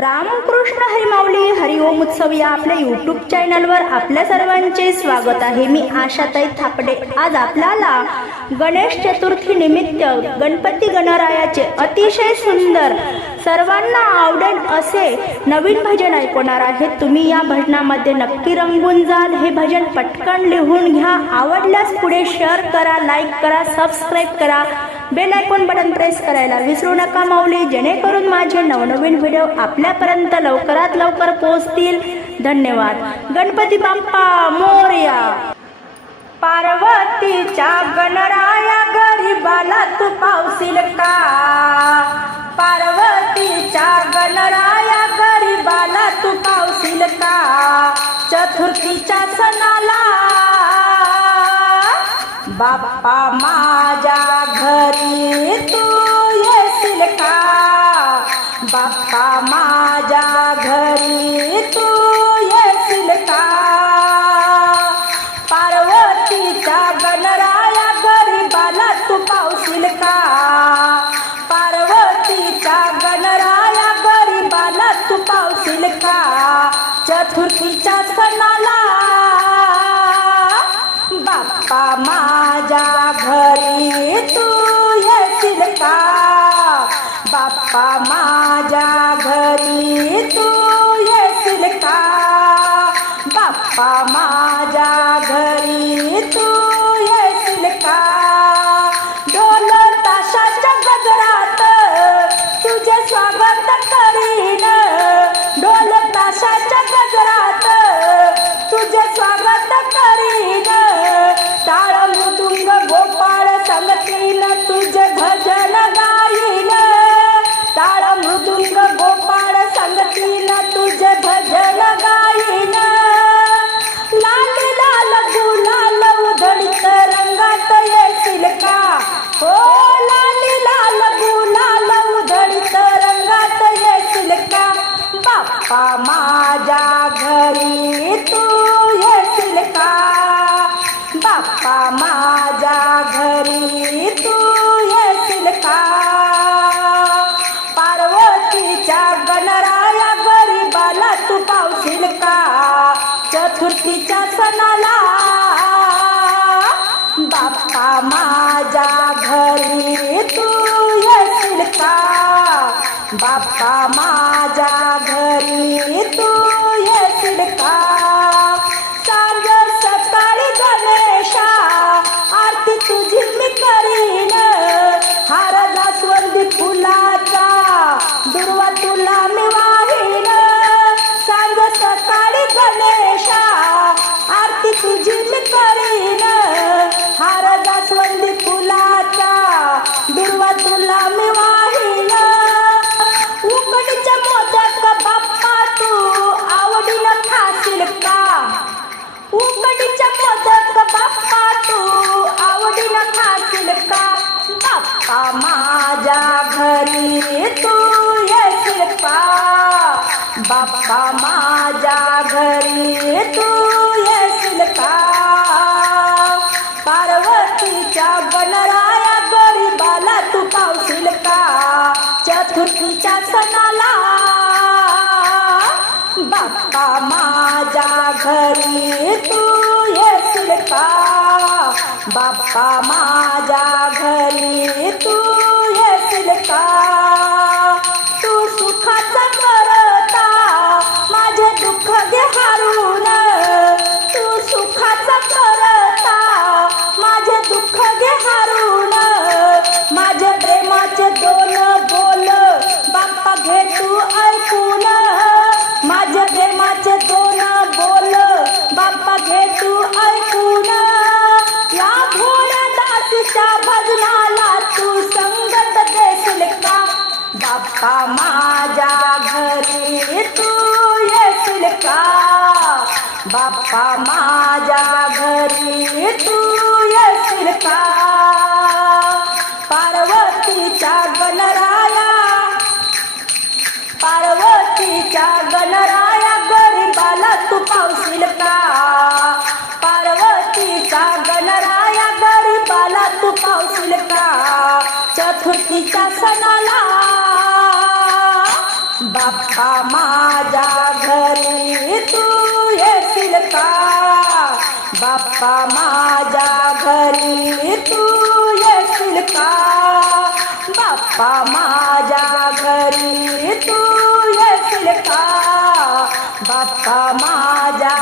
रामकृष्ण हरिमावली हरिओम उत्सव या आपल्या यूट्यूब चॅनलवर आपल्या सर्वांचे स्वागत आहे. मी आशाताई थापडे. आज आपल्याला गणेश चतुर्थी निमित्त गणपती गणरायाचे अतिशय सुंदर सर्वांना आवडेल असे नवीन भजन ऐकवणार आहे. तुम्ही या भजनामध्ये नक्की रंगून जाल. हे भजन पटकन लिहून घ्या. आवडल्यास पुढे शेअर करा लाईक करा सबस्क्राईब करा. बेल आयकॉन बटन प्रेस करायला विसरू नका माऊली. जेणेकरून माझे नवनवीन व्हिडिओ आपल्यापर्यंत लवकरात लवकर पोहोचतील. धन्यवाद. गणपती बाप्पा मोर्या. पार्वतीच्या गणराया गरीबाला तू पावसील का? पार्वतीच्या गणराया गरीबाला तू पावसील का? चतुर्थीच्या सणाला बाप्पा मा माझ्या घरी तू येशील का? पार्वतीच्या गणराया गरीबाला तू पावशील का? पार्वतीच्या गणराया गरीबाला तू पावशील का? चतुर्थीच्या सणाला बाप्पा माझ्या घरी बाप्पा बाप्पा माझ्या घरी तू येशील का? पार्वतीच्या गणराया गरीबाला तू पावशील का? चतुर्थीच्या सणाला बाप्पा माझ्या घरी तू येशील का? बाप्पा माझ्या घरी तू बाप्पा माझ्या घरी तू येशील का? पार्वतीच्या बनराया गरीबाला तू पावशील का? चतुर्थीच्या सणाला. बाप्पा माझ्या घरी तू येशील का? बाप्पा माझ्या घरी तू दासीच्या भजनाला तू संगत देशील का? बाप्पा माझ्या घरी तू येशील का? बाप्पा माझ्या घरी तू येशील का? का सणाला. बाप्पा माझ्या घरी तू येशील का बाप्पा माझ्या घरी तू येशील का बाप्पा माझ्या घरी तू येशील का बाप्पा माझ्या